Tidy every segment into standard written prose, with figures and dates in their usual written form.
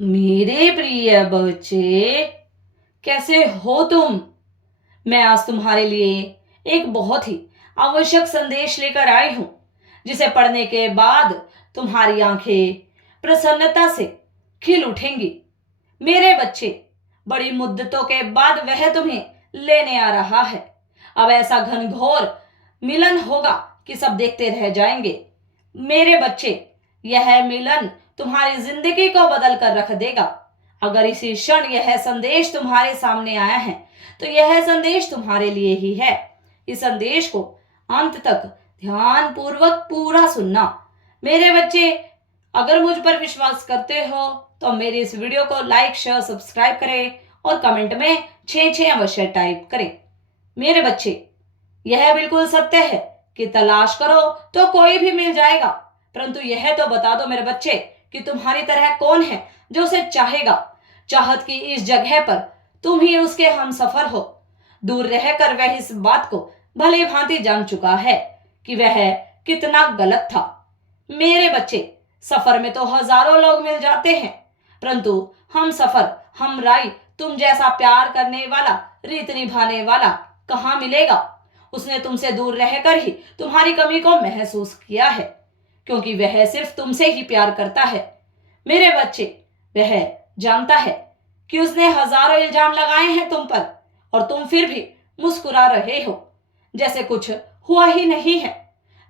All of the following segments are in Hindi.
मेरे प्रिय बच्चे, कैसे हो तुम? मैं आज तुम्हारे लिए एक बहुत ही आवश्यक संदेश लेकर आई हूं, जिसे पढ़ने के बाद तुम्हारी आंखें प्रसन्नता से खिल उठेंगी। मेरे बच्चे, बड़ी मुद्दतों के बाद वह तुम्हें लेने आ रहा है। अब ऐसा घनघोर मिलन होगा कि सब देखते रह जाएंगे। मेरे बच्चे, यह मिलन तुम्हारी जिंदगी को बदल कर रख देगा। अगर इसी क्षण यह संदेश तुम्हारे सामने आया है, तो यह संदेश तुम्हारे लिए ही है। इस संदेश को अंत तक ध्यान पूर्वक पूरा सुनना। मेरे बच्चे, अगर मुझ पर विश्वास करते हो तो मेरी इस वीडियो को लाइक शेयर सब्सक्राइब करें और कमेंट में 6 अवश्य टाइप करें। मेरे बच्चे, यह बिल्कुल सत्य है कि तलाश करो तो कोई भी मिल जाएगा, परंतु यह तो बता दो मेरे बच्चे कि तुम्हारी तरह कौन है जो उसे चाहेगा। चाहत की इस जगह पर तुम ही उसके हम सफर हो। दूर रहकर वह इस बात को भली भांति जान चुका है कि वह कितना गलत था। मेरे बच्चे, सफर में तो हजारों लोग मिल जाते हैं, परंतु हम सफर, हम राई, तुम जैसा प्यार करने वाला, रीत निभाने वाला कहाँ मिलेगा। उसने तुमसे दूर रहकर ही तुम्हारी कमी को महसूस किया है, क्योंकि वह सिर्फ तुमसे ही प्यार करता है। मेरे बच्चे, वह जानता है कि उसने हजारों इल्जाम लगाए हैं तुम पर, और तुम फिर भी मुस्कुरा रहे हो जैसे कुछ हुआ ही नहीं है,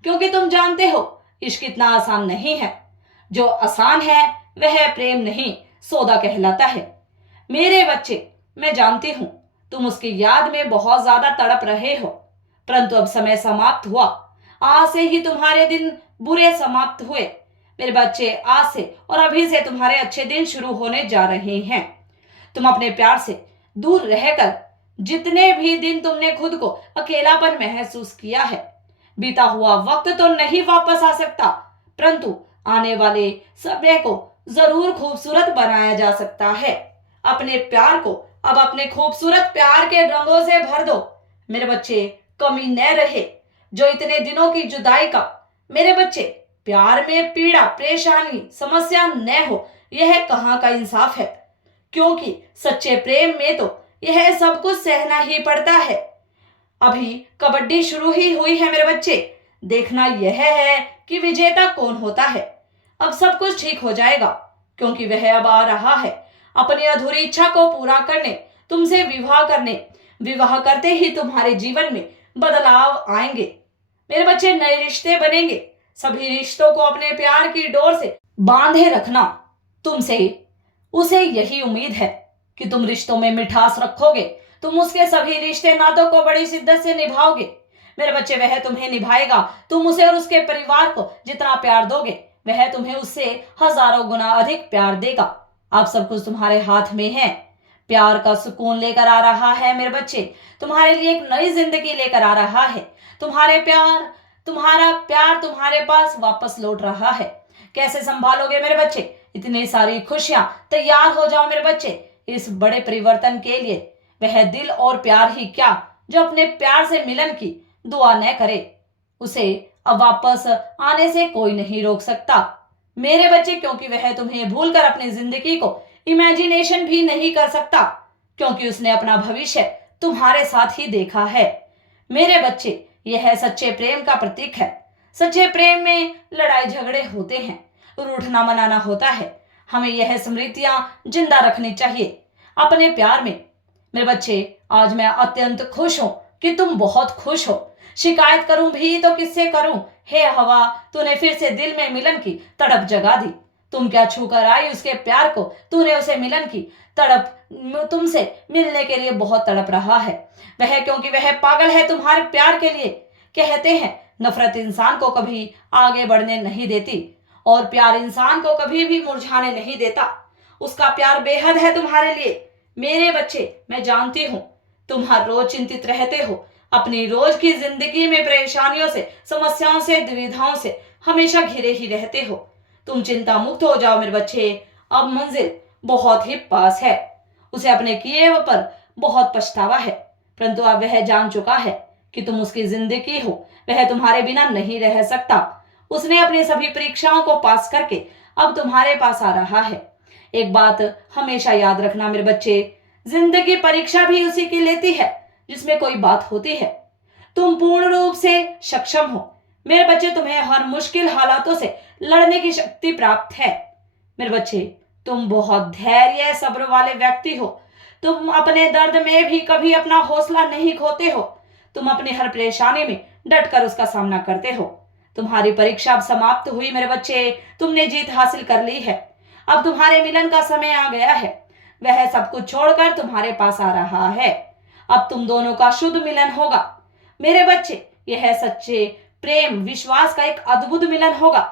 क्योंकि तुम जानते हो इश्क इतना आसान नहीं है। जो आसान है वह प्रेम नहीं, सौदा कहलाता है। मेरे बच्चे, मैं जानती हूं तुम उसकी याद में बहुत ज्यादा तड़प रहे हो, परंतु अब समय समाप्त हुआ। आज से ही तुम्हारे दिन बुरे समाप्त हुए। मेरे बच्चे, आज से और अभी से तुम्हारे अच्छे दिन शुरू होने जा रहे हैं। तुम अपने प्यार से दूर रहकर जितने भी दिन तुमने खुद को अकेलापन महसूस किया है, बीता हुआ वक्त तो नहीं वापस आ सकता, परंतु आने वाले समय को जरूर खूबसूरत बनाया जा सकता है। अपने प्यार को अब अपने खूबसूरत प्यार के रंगों से भर दो। मेरे बच्चे, कमी न रहे जो इतने दिनों की जुदाई का। मेरे बच्चे, प्यार में पीड़ा, परेशानी, समस्या न हो, यह कहाँ का इंसाफ है, क्योंकि सच्चे प्रेम में तो यह सब कुछ सहना ही पड़ता है। अभी कबड्डी शुरू ही हुई है मेरे बच्चे। देखना यह है कि विजेता कौन होता है। अब सब कुछ ठीक हो जाएगा, क्योंकि वह अब आ रहा है अपनी अधूरी इच्छा को पूरा करने, तुमसे विवाह करने। विवाह करते ही तुम्हारे जीवन में बदलाव आएंगे। मेरे बच्चे, नए रिश्ते बनेंगे। सभी रिश्तों को अपने प्यार की डोर से बांधे रखना। तुमसे उसे यही उम्मीद है कि तुम रिश्तों में मिठास रखोगे। तुम उसके सभी रिश्ते नातों को बड़ी शिद्दत से निभाओगे। मेरे बच्चे, वह तुम्हें निभाएगा। तुम उसे और उसके परिवार को जितना प्यार दोगे, वह तुम्हें उससे हजारों गुना अधिक प्यार देगा। अब सब कुछ तुम्हारे हाथ में है। प्यार का सुकून लेकर आ रहा है मेरे बच्चे, तुम्हारे लिए एक नई जिंदगी लेकर आ रहा है। तुम्हारा प्यार तुम्हारे पास वापस लौट रहा है। कैसे संभालोगे मेरे बच्चे इतनी सारी खुशियां? तैयार हो जाओ मेरे बच्चे इस बड़े परिवर्तन के लिए। वह दिल और प्यार ही क्या, जो अपने प्यार से मिलन की दुआ न करे, उसे अब वापस आने से कोई नहीं रोक सकता। मेरे बच्चे, क्योंकि वह तुम्हें भूलकर अपनी जिंदगी को इमेजिनेशन भी नहीं कर सकता, क्योंकि उसने अपना भविष्य तुम्हारे साथ ही देखा है। मेरे बच्चे, यह सच्चे प्रेम का प्रतीक है। सच्चे प्रेम में लड़ाई झगड़े होते हैं, रूठना मनाना होता है। हमें यह स्मृतियां जिंदा रखनी चाहिए अपने प्यार में। मेरे बच्चे, आज मैं अत्यंत खुश हूं कि तुम बहुत खुश हो। शिकायत करूं भी तो किससे करूं? हे हवा, तूने फिर से दिल में मिलन की तड़प जगा दी। तुम क्या छू कर आई उसके प्यार को? तूने उसे मिलन की तड़प, तुमसे मिलने के लिए बहुत तड़प रहा है वह, क्योंकि वह पागल है तुम्हारे प्यार के लिए। कहते हैं नफरत इंसान को कभी आगे बढ़ने नहीं देती, और प्यार इंसान को कभी भी मुरझाने नहीं देता। उसका प्यार बेहद है तुम्हारे लिए। मेरे बच्चे, मैं जानती हूं तुम हर रोज चिंतित रहते हो। अपनी रोज की जिंदगी में परेशानियों से, समस्याओं से, दुविधाओं से हमेशा घिरे ही रहते हो। तुम चिंता मुक्त हो जाओ मेरे बच्चे। अब मंजिल बहुत ही पास है। उसे अपने किए पर बहुत पछतावा है, परंतु अब वह जान चुका है कि तुम उसकी जिंदगी हो। वह तुम्हारे बिना नहीं रह सकता। उसने अपनी सभी परीक्षाओं को पास करके अब तुम्हारे पास आ रहा है। एक बात हमेशा याद रखना मेरे बच्चे, जिंदगी परीक्षा भी उसी की लेती है जिसमें कोई बात होती है। तुम पूर्ण रूप से सक्षम हो मेरे बच्चे, तुम्हें हर मुश्किल हालातों से लड़ने की शक्ति प्राप्त है। मेरे बच्चे, तुम बहुत धैर्य सब्र वाले व्यक्ति हो। तुम अपने दर्द में भी कभी अपना हौसला नहीं खोते हो। तुम अपनी हर परेशानी में डट कर उसका सामना करते हो। तुम्हारी परीक्षा अब समाप्त हुई मेरे बच्चे, तुमने जीत हासिल कर ली है। अब तुम्हारे मिलन का समय आ गया है। वह सब कुछ छोड़कर तुम्हारे पास आ रहा है। अब तुम दोनों का शुद्ध मिलन होगा मेरे बच्चे। यह सच्चे प्रेम विश्वास का एक अद्भुत मिलन होगा।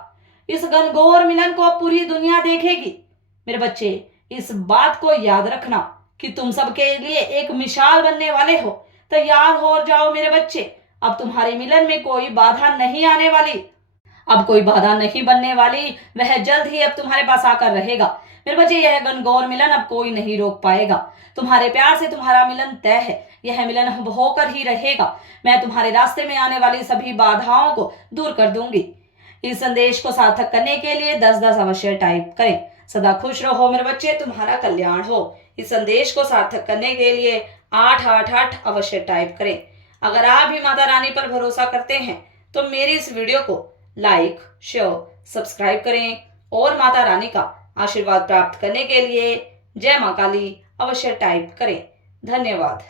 इस घनघोर मिलन को अब पूरी दुनिया देखेगी। मेरे बच्चे, इस बात को याद रखना कि तुम सबके लिए एक मिसाल बनने वाले हो। तैयार हो जाओ मेरे बच्चे, अब तुम्हारे मिलन में कोई बाधा नहीं आने वाली। अब कोई बाधा नहीं बनने वाली। वह जल्द ही अब तुम्हारे पास आकर रहेगा मेरे बच्चे। यह घनघोर मिलन अब कोई नहीं रोक पाएगा। तुम्हारे प्यार से तुम्हारा मिलन तय है। यह मिलन अब होकर ही रहेगा। मैं तुम्हारे रास्ते में आने वाली सभी बाधाओं को दूर कर दूंगी। इस संदेश को सार्थक करने के लिए 10-10 अवश्य टाइप करें। सदा खुश रहो मेरे बच्चे, तुम्हारा कल्याण हो। इस संदेश को सार्थक करने के लिए 888 अवश्य टाइप करें। अगर आप भी माता रानी पर भरोसा करते हैं तो मेरी इस वीडियो को लाइक शेयर सब्सक्राइब करें और माता रानी का आशीर्वाद प्राप्त करने के लिए जय मां काली अवश्य टाइप करें। धन्यवाद।